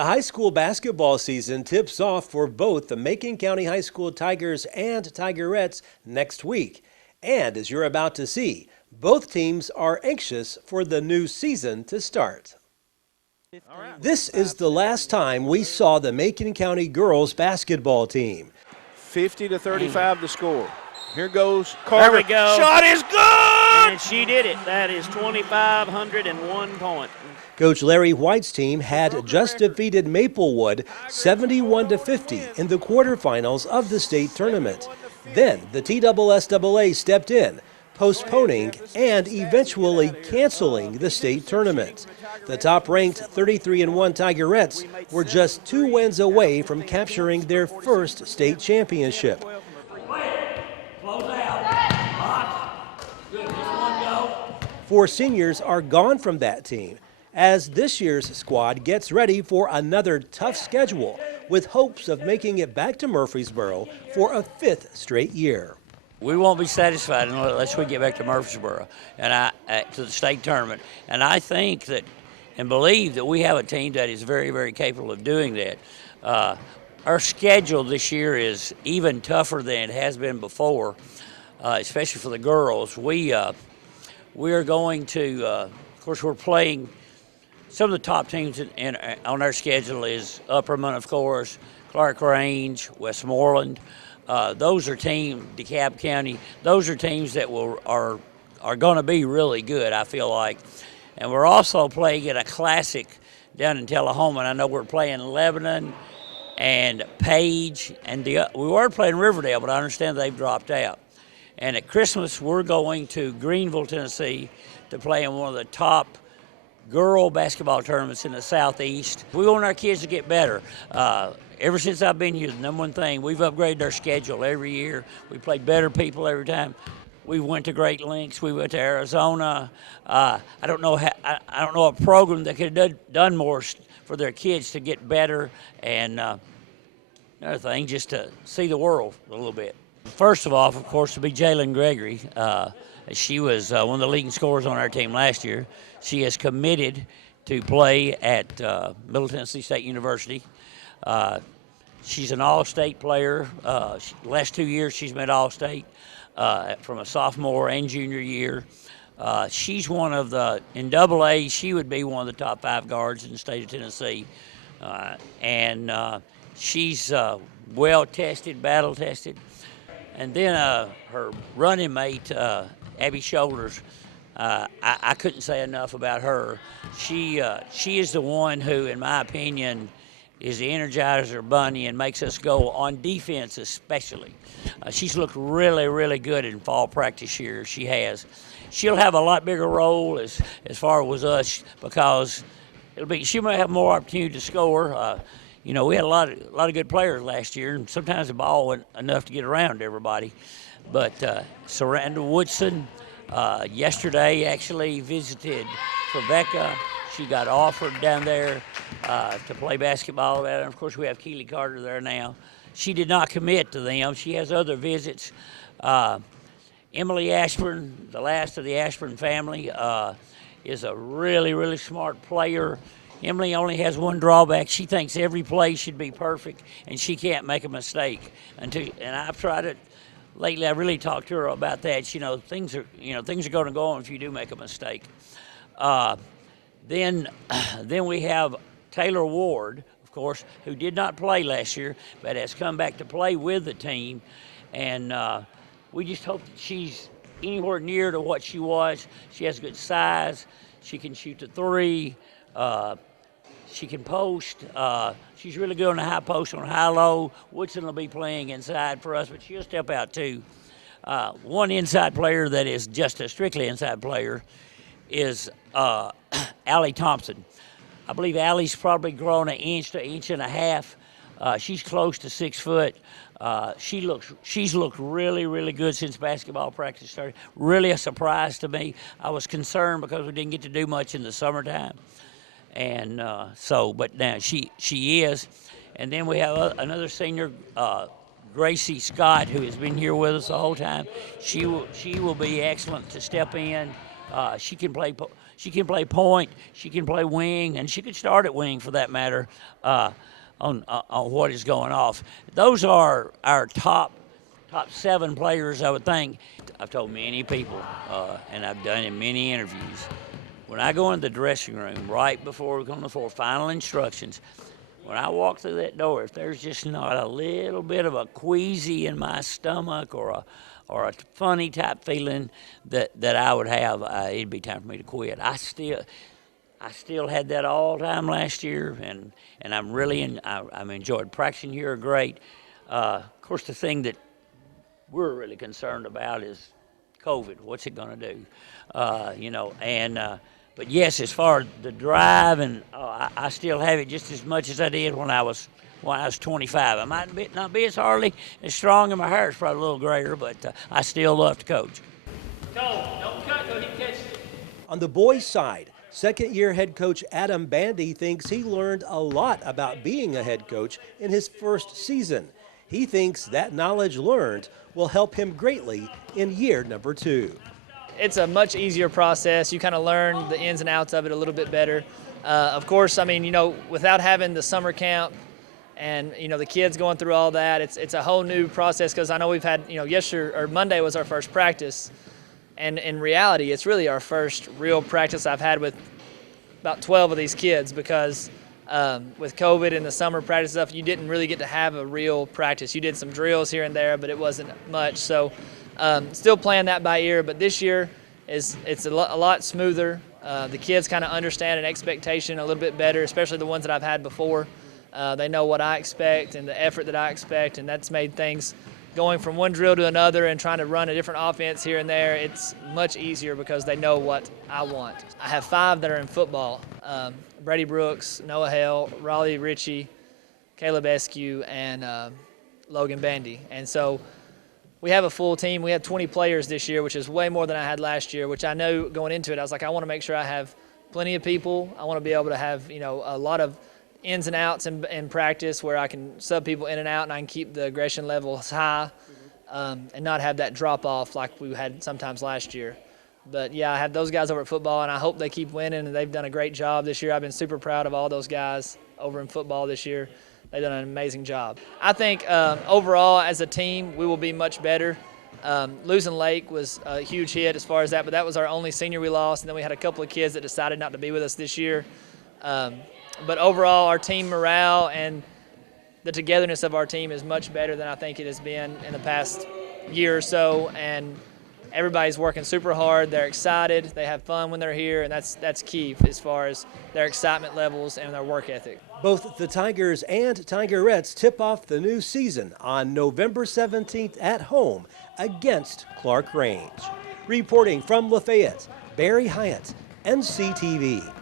The high school basketball season tips off for both the Macon County High School Tigers and Tigerettes next week. And as you're about to see, both teams are anxious for the new season to start. This is the last time we saw the Macon County girls basketball team. 50-35 to score. Here goes Carter. There we go. Shot is good! And she did it. That is 2,501 points. Coach Larry White's team had just defeated Maplewood 71-50 in the quarterfinals of the state tournament. Then the TSSAA stepped in, postponing and eventually canceling the state tournament. The top-ranked 33-1 Tigerettes were just 2 wins away from capturing their first state championship. Four seniors are gone from that team, as this year's squad gets ready for another tough schedule with hopes of making it back to Murfreesboro for a 5th straight year. We won't be satisfied unless we get back to Murfreesboro and to the state tournament. And I think that and believe that we have a team that is very, very capable of doing that. Our schedule this year is even tougher than it has been before, especially for the girls. We are going to, of course, we're playing some of the top teams on our schedule is Upperman, of course, Clark Range, Westmoreland. Those are teams, DeKalb County. Those are teams that are going to be really good, I feel like. And we're also playing in a classic down in Tullahoma. And I know we're playing Lebanon and Page, and we were playing Riverdale, but I understand they've dropped out. And at Christmas, we're going to Greenville, Tennessee, to play in one of the top girl basketball tournaments in the Southeast. We want our kids to get better. Ever since I've been here, the number one thing, we've upgraded our schedule every year. We played better people every time. We went to Great Links. We went to Arizona. I don't know a program that could have done more for their kids to get better, and another thing, just to see the world a little bit. First of all, of course, to be Jalen Gregory. She was one of the leading scorers on our team last year. She is committed to play at Middle Tennessee State University. She's an all-state player. Last 2 years she's been all-state from a sophomore and junior year. She's one of the, in AA, she would be one of the top 5 guards in the state of Tennessee. And she's well-tested, battle-tested. And then her running mate, Abby Shoulders, I couldn't say enough about her. She is the one who, in my opinion, is the Energizer Bunny and makes us go on defense especially. She's looked really, really good in fall practice here. She has. She'll have a lot bigger role as far as us because she might have more opportunity to score. You know, we had a lot of good players last year, and sometimes the ball wasn't enough to get around everybody. But Saranda Woodson yesterday actually visited Trevecca. She got offered down there to play basketball. And of course, we have Keely Carter there now. She did not commit to them. She has other visits. Emily Ashburn, the last of the Ashburn family, is a really, really smart player. Emily only has one drawback. She thinks every play should be perfect, and she can't make a mistake. And I've tried it lately. I really talked to her about that. Things are going to go on if you do make a mistake. Then we have Taylor Ward, of course, who did not play last year, but has come back to play with the team. And we just hope that she's anywhere near to what she was. She has good size. She can shoot the 3. She can post. She's really good on the high post, on high-low. Woodson will be playing inside for us, but she'll step out too. One inside player that is just a strictly inside player is Allie Thompson. I believe Allie's probably grown an inch to inch and a half. She's close to 6 foot. She's looked really, really good since basketball practice started. Really a surprise to me. I was concerned because we didn't get to do much in the summertime. And but now she is. And then we have another senior, Gracie Scott, who has been here with us the whole time. She will be excellent to step in. She can play She can play point, she can play wing, and she could start at wing for that matter on what is going off. Those are our top 7 players, I would think. I've told many people, and I've done in many interviews, when I go in the dressing room right before we come for final instructions, when I walk through that door, if there's just not a little bit of a queasy in my stomach or a funny type feeling that I would have, it'd be time for me to quit. I still had that all the time last year, and I'm really I'm enjoyed practicing here great. Of course, the thing that we're really concerned about is COVID. What's it going to do? But yes, as far as the drive, and I still have it just as much as I did when I was 25. I might not be as strong, and my hair is probably a little grayer, but I still love to coach. Don't cut, go he catches it. On the boys' side, second-year head coach Adam Bandy thinks he learned a lot about being a head coach in his first season. He thinks that knowledge learned will help him greatly in year number 2. It's a much easier process. You kind of learn the ins and outs of it a little bit better. Of course, I mean, without having the summer camp and, the kids going through all that, it's a whole new process, because I know we've had, Monday was our first practice. And in reality, it's really our first real practice I've had with about 12 of these kids, because with COVID and the summer practice stuff, you didn't really get to have a real practice. You did some drills here and there, but it wasn't much. So still playing that by ear, but this year it's a lot smoother. The kids kind of understand an expectation a little bit better, especially the ones that I've had before. They know what I expect and the effort that I expect, and that's made things going from one drill to another and trying to run a different offense here and there. It's much easier because they know what I want. I have 5 that are in football. Brady Brooks, Noah Hale, Raleigh Ritchie, Caleb Eskew, and Logan Bandy. And so we have a full team. We have 20 players this year, which is way more than I had last year, which I know going into it, I was like, I want to make sure I have plenty of people. I want to be able to have, a lot of ins and outs in practice where I can sub people in and out, and I can keep the aggression levels high and not have that drop off like we had sometimes last year. But yeah, I have those guys over at football, and I hope they keep winning, and they've done a great job this year. I've been super proud of all those guys over in football this year. They've done an amazing job. I think overall as a team, we will be much better. Losing Lake was a huge hit as far as that, but that was our only senior we lost, and then we had a couple of kids that decided not to be with us this year. But overall, our team morale and the togetherness of our team is much better than I think it has been in the past year or so, and everybody's working super hard. They're excited. They have fun when they're here, and that's key as far as their excitement levels and their work ethic. Both the Tigers and Tigerettes tip off the new season on November 17th at home against Clark Range. Reporting from Lafayette, Barry Hyatt, NCTV.